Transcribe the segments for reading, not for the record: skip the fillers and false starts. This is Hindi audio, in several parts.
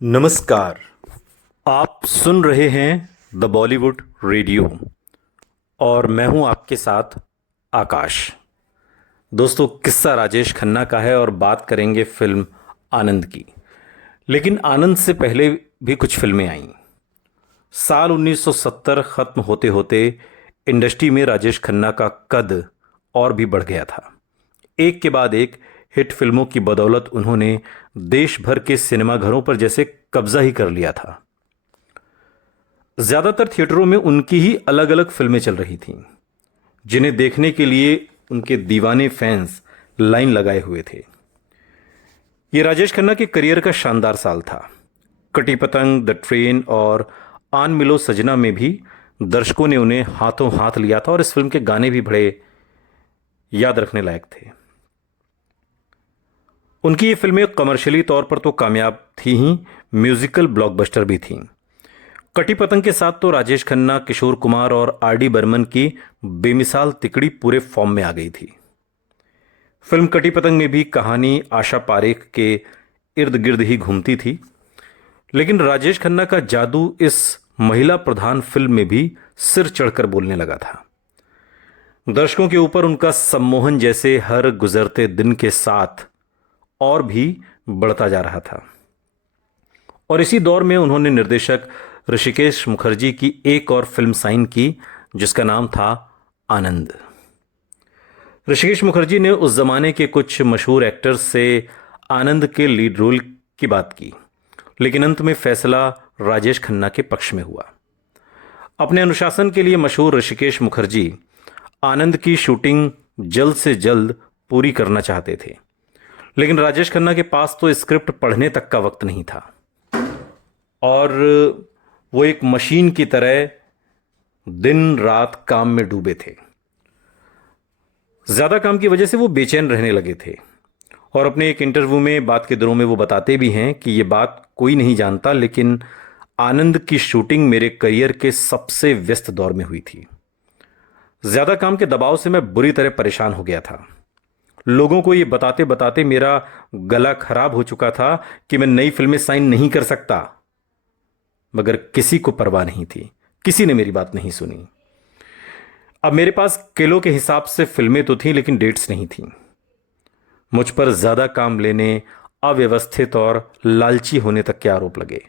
नमस्कार। आप सुन रहे हैं द बॉलीवुड रेडियो और मैं हूं आपके साथ आकाश। दोस्तों, किस्सा राजेश खन्ना का है और बात करेंगे फिल्म आनंद की। लेकिन आनंद से पहले भी कुछ फिल्में आईं। साल 1970 खत्म होते होते इंडस्ट्री में राजेश खन्ना का कद और भी बढ़ गया था। एक के बाद एक हिट फिल्मों की बदौलत उन्होंने देश भर के सिनेमाघरों पर जैसे कब्जा ही कर लिया था। ज्यादातर थिएटरों में उनकी ही अलग अलग फिल्में चल रही थीं, जिन्हें देखने के लिए उनके दीवाने फैंस लाइन लगाए हुए थे। यह राजेश खन्ना के करियर का शानदार साल था। कटी पतंग, द ट्रेन और आन मिलो सजना में भी दर्शकों ने उन्हें हाथों हाथ लिया था और इस फिल्म के गाने भी बड़े याद रखने लायक थे। उनकी ये फिल्में कमर्शियली तौर पर तो कामयाब थी ही, म्यूजिकल ब्लॉकबस्टर भी थीं। कटी पतंग के साथ तो राजेश खन्ना, किशोर कुमार और आर डी बर्मन की बेमिसाल तिकड़ी पूरे फॉर्म में आ गई थी। फिल्म कटी पतंग में भी कहानी आशा पारेख के इर्द गिर्द ही घूमती थी, लेकिन राजेश खन्ना का जादू इस महिला प्रधान फिल्म में भी सिर चढ़कर बोलने लगा था। दर्शकों के ऊपर उनका सम्मोहन जैसे हर गुजरते दिन के साथ और भी बढ़ता जा रहा था। और इसी दौर में उन्होंने निर्देशक ऋषिकेश मुखर्जी की एक और फिल्म साइन की, जिसका नाम था आनंद। ऋषिकेश मुखर्जी ने उस जमाने के कुछ मशहूर एक्टर्स से आनंद के लीड रोल की बात की, लेकिन अंत में फैसला राजेश खन्ना के पक्ष में हुआ। अपने अनुशासन के लिए मशहूर ऋषिकेश मुखर्जी आनंद की शूटिंग जल्द से जल्द पूरी करना चाहते थे, लेकिन राजेश खन्ना के पास तो स्क्रिप्ट पढ़ने तक का वक्त नहीं था और वो एक मशीन की तरह दिन रात काम में डूबे थे। ज्यादा काम की वजह से वो बेचैन रहने लगे थे और अपने एक इंटरव्यू में बात के दिनों में वो बताते भी हैं कि ये बात कोई नहीं जानता, लेकिन आनंद की शूटिंग मेरे करियर के सबसे व्यस्त दौर में हुई थी। ज्यादा काम के दबाव से मैं बुरी तरह परेशान हो गया था। लोगों को ये बताते बताते मेरा गला खराब हो चुका था कि मैं नई फिल्में साइन नहीं कर सकता, मगर किसी को परवाह नहीं थी। किसी ने मेरी बात नहीं सुनी। अब मेरे पास किलो के हिसाब से फिल्में तो थीं, लेकिन डेट्स नहीं थीं। मुझ पर ज्यादा काम लेने, अव्यवस्थित और लालची होने तक के आरोप लगे।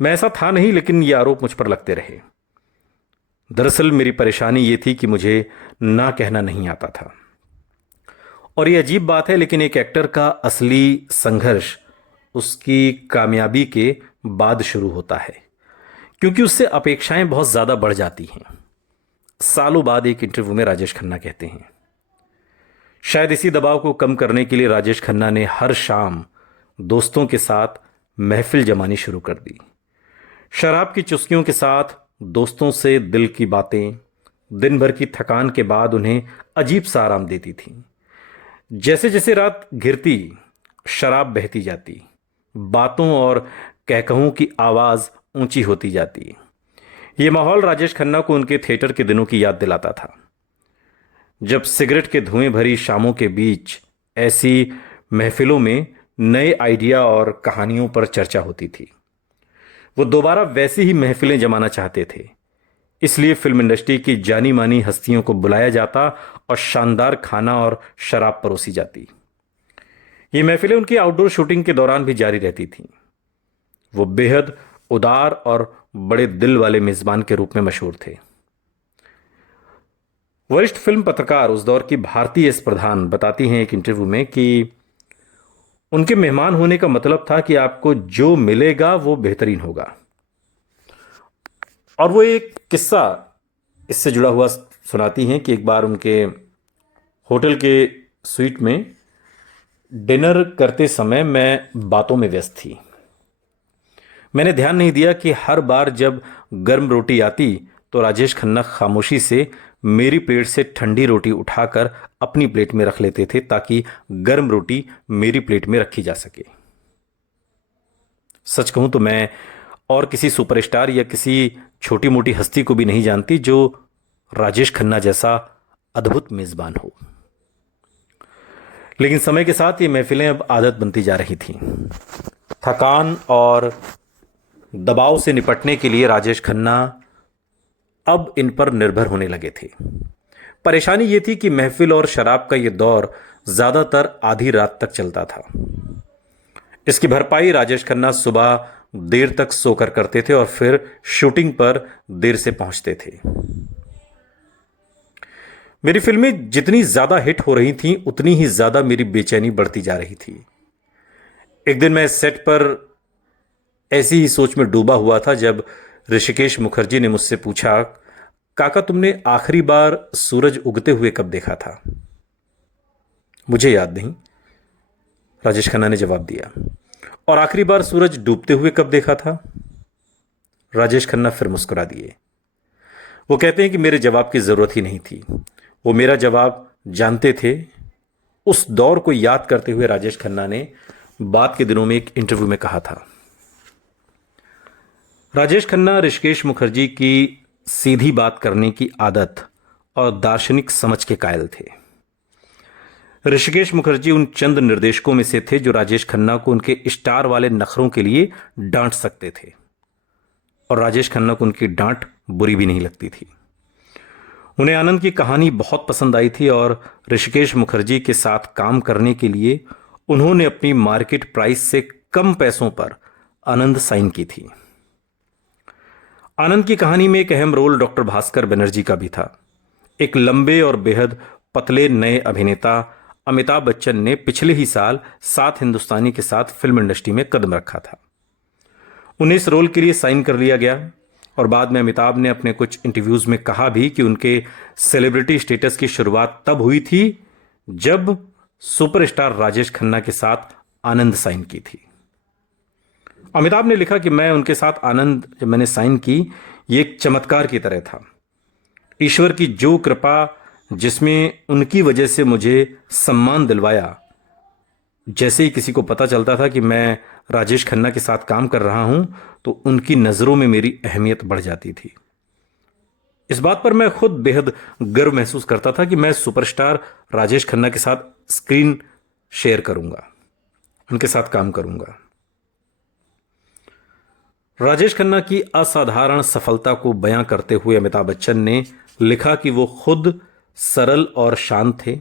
मैं ऐसा था नहीं, लेकिन ये आरोप मुझ पर लगते रहे। दरअसल मेरी परेशानी ये थी कि मुझे ना कहना नहीं आता था। और ये अजीब बात है, लेकिन एक एक्टर का असली संघर्ष उसकी कामयाबी के बाद शुरू होता है, क्योंकि उससे अपेक्षाएं बहुत ज्यादा बढ़ जाती हैं। सालों बाद एक इंटरव्यू में राजेश खन्ना कहते हैं, शायद इसी दबाव को कम करने के लिए राजेश खन्ना ने हर शाम दोस्तों के साथ महफिल जमानी शुरू कर दी। शराब की चुस्कियों के साथ दोस्तों से दिल की बातें दिन भर की थकान के बाद उन्हें अजीब सा आराम देती थी। जैसे जैसे रात घिरती, शराब बहती जाती, बातों और कहकहों की आवाज ऊंची होती जाती। यह माहौल राजेश खन्ना को उनके थिएटर के दिनों की याद दिलाता था, जब सिगरेट के धुएं भरी शामों के बीच ऐसी महफिलों में नए आइडिया और कहानियों पर चर्चा होती थी। वो दोबारा वैसी ही महफिलें जमाना चाहते थे, इसलिए फिल्म इंडस्ट्री की जानी मानी हस्तियों को बुलाया जाता और शानदार खाना और शराब परोसी जाती। ये महफिलें उनकी आउटडोर शूटिंग के दौरान भी जारी रहती थीं। वो बेहद उदार और बड़े दिल वाले मेजबान के रूप में मशहूर थे। वरिष्ठ फिल्म पत्रकार, उस दौर की भारतीय एस प्रधान, बताती हैं एक इंटरव्यू में कि उनके मेहमान होने का मतलब था कि आपको जो मिलेगा वो बेहतरीन होगा। और वो एक किस्सा इससे जुड़ा हुआ सुनाती हैं कि एक बार उनके होटल के स्वीट में डिनर करते समय मैं बातों में व्यस्त थी। मैंने ध्यान नहीं दिया कि हर बार जब गर्म रोटी आती तो राजेश खन्ना खामोशी से मेरी प्लेट से ठंडी रोटी उठाकर अपनी प्लेट में रख लेते थे, ताकि गर्म रोटी मेरी प्लेट में रखी जा सके। सच कहूं तो मैं और किसी सुपरस्टार या किसी छोटी मोटी हस्ती को भी नहीं जानती जो राजेश खन्ना जैसा अद्भुत मेजबान हो। लेकिन समय के साथ ये महफिलें अब आदत बनती जा रही थीं। थकान और दबाव से निपटने के लिए राजेश खन्ना अब इन पर निर्भर होने लगे थे। परेशानी ये थी कि महफिल और शराब का ये दौर ज्यादातर आधी रात तक चलता था। इसकी भरपाई राजेश खन्ना सुबह देर तक सोकर करते थे और फिर शूटिंग पर देर से पहुंचते थे। मेरी फिल्में जितनी ज्यादा हिट हो रही थीं, उतनी ही ज्यादा मेरी बेचैनी बढ़ती जा रही थी। एक दिन मैं सेट पर ऐसी ही सोच में डूबा हुआ था जब ऋषिकेश मुखर्जी ने मुझसे पूछा, काका तुमने आखिरी बार सूरज उगते हुए कब देखा था? मुझे याद नहीं, राजेश खन्ना ने जवाब दिया। और आखिरी बार सूरज डूबते हुए कब देखा था? राजेश खन्ना फिर मुस्कुरा दिए। वो कहते हैं कि मेरे जवाब की जरूरत ही नहीं थी, वो मेरा जवाब जानते थे। उस दौर को याद करते हुए राजेश खन्ना ने बाद के दिनों में एक इंटरव्यू में कहा था, राजेश खन्ना ऋषिकेश मुखर्जी की सीधी बात करने की आदत और दार्शनिक समझ के कायल थे। ऋषिकेश मुखर्जी उन चंद निर्देशकों में से थे जो राजेश खन्ना को उनके स्टार वाले नखरों के लिए डांट सकते थे, और राजेश खन्ना को उनकी डांट बुरी भी नहीं लगती थी। उन्हें आनंद की कहानी बहुत पसंद आई थी और ऋषिकेश मुखर्जी के साथ काम करने के लिए उन्होंने अपनी मार्केट प्राइस से कम पैसों पर आनंद साइन की थी। आनंद की कहानी में एक अहम रोल डॉक्टर भास्कर बनर्जी का भी था। एक लंबे और बेहद पतले नए अभिनेता अमिताभ बच्चन ने पिछले ही साल 7 हिंदुस्तानी के साथ फिल्म इंडस्ट्री में कदम रखा था। उन्हें इस रोल के लिए साइन कर लिया गया और बाद में अमिताभ ने अपने कुछ इंटरव्यूज में कहा भी कि उनके सेलिब्रिटी स्टेटस की शुरुआत तब हुई थी जब सुपरस्टार राजेश खन्ना के साथ आनंद साइन की थी। अमिताभ ने लिखा कि मैं उनके साथ आनंद जब मैंने साइन की, ये एक चमत्कार की तरह था। ईश्वर की जो कृपा जिसमें उनकी वजह से मुझे सम्मान दिलवाया। जैसे ही किसी को पता चलता था कि मैं राजेश खन्ना के साथ काम कर रहा हूं, तो उनकी नजरों में मेरी अहमियत बढ़ जाती थी। इस बात पर मैं खुद बेहद गर्व महसूस करता था कि मैं सुपरस्टार राजेश खन्ना के साथ स्क्रीन शेयर करूंगा, उनके साथ काम करूंगा। राजेश खन्ना की असाधारण सफलता को बयां करते हुए अमिताभ बच्चन ने लिखा कि वो खुद सरल और शांत थे।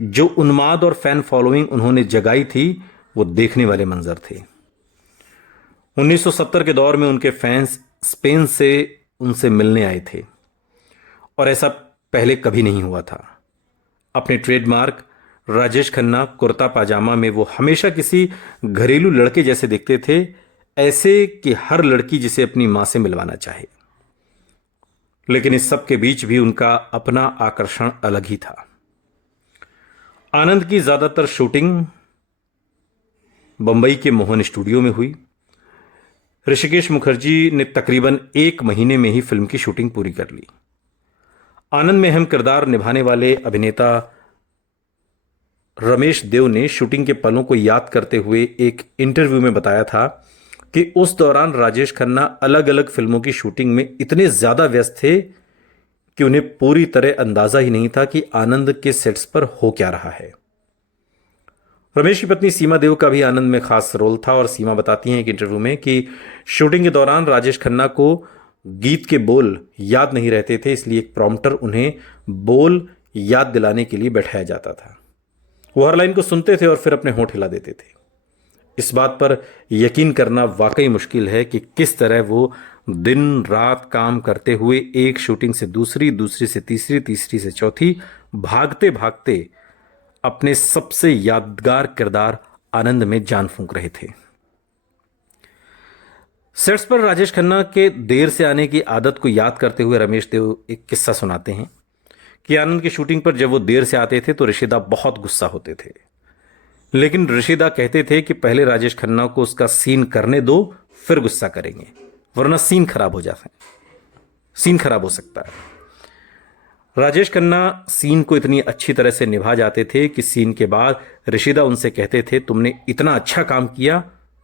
जो उन्माद और फैन फॉलोइंग उन्होंने जगाई थी, वो देखने वाले मंजर थे। 1970 के दौर में उनके फैंस स्पेन से उनसे मिलने आए थे और ऐसा पहले कभी नहीं हुआ था। अपने ट्रेडमार्क राजेश खन्ना कुर्ता पाजामा में वो हमेशा किसी घरेलू लड़के जैसे दिखते थे, ऐसे कि हर लड़की जिसे अपनी मां से मिलवाना चाहे। लेकिन इस सब के बीच भी उनका अपना आकर्षण अलग ही था। आनंद की ज्यादातर शूटिंग बंबई के मोहन स्टूडियो में हुई। ऋषिकेश मुखर्जी ने तकरीबन 1 महीने में ही फिल्म की शूटिंग पूरी कर ली। आनंद में अहम किरदार निभाने वाले अभिनेता रमेश देव ने शूटिंग के पलों को याद करते हुए एक इंटरव्यू में बताया था कि उस दौरान राजेश खन्ना अलग अलग फिल्मों की शूटिंग में इतने ज्यादा व्यस्त थे कि उन्हें पूरी तरह अंदाजा ही नहीं था कि आनंद के सेट्स पर हो क्या रहा है। रमेश की पत्नी सीमा देव का भी आनंद में खास रोल था और सीमा बताती हैं एक इंटरव्यू में कि शूटिंग के दौरान राजेश खन्ना को गीत के बोल याद नहीं रहते थे, इसलिए एक प्रॉम्प्टर उन्हें बोल याद दिलाने के लिए बैठाया जाता था। वो हर लाइन को सुनते थे और फिर अपने होंठ हिला देते थे। इस बात पर यकीन करना वाकई मुश्किल है कि किस तरह वो दिन रात काम करते हुए एक शूटिंग से दूसरी, दूसरी से तीसरी, तीसरी से चौथी भागते भागते अपने सबसे यादगार किरदार आनंद में जान फूंक रहे थे। सेट्स पर राजेश खन्ना के देर से आने की आदत को याद करते हुए रमेश देव एक किस्सा सुनाते हैं कि आनंद की शूटिंग पर जब वो देर से आते थे तो ऋषिदा बहुत गुस्सा होते थे, लेकिन ऋषिदा कहते थे कि पहले राजेश खन्ना को उसका सीन करने दो, फिर गुस्सा करेंगे, वरना सीन खराब हो जाता है, सीन खराब हो सकता है। राजेश खन्ना सीन को इतनी अच्छी तरह से निभा जाते थे कि सीन के बाद ऋषिदा उनसे कहते थे, तुमने इतना अच्छा काम किया,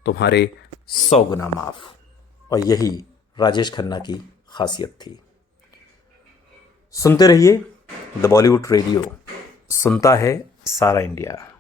तुम्हारे 100 गुना माफ। और यही राजेश खन्ना की खासियत थी। सुनते रहिए द बॉलीवुड रेडियो, सुनता है सारा इंडिया।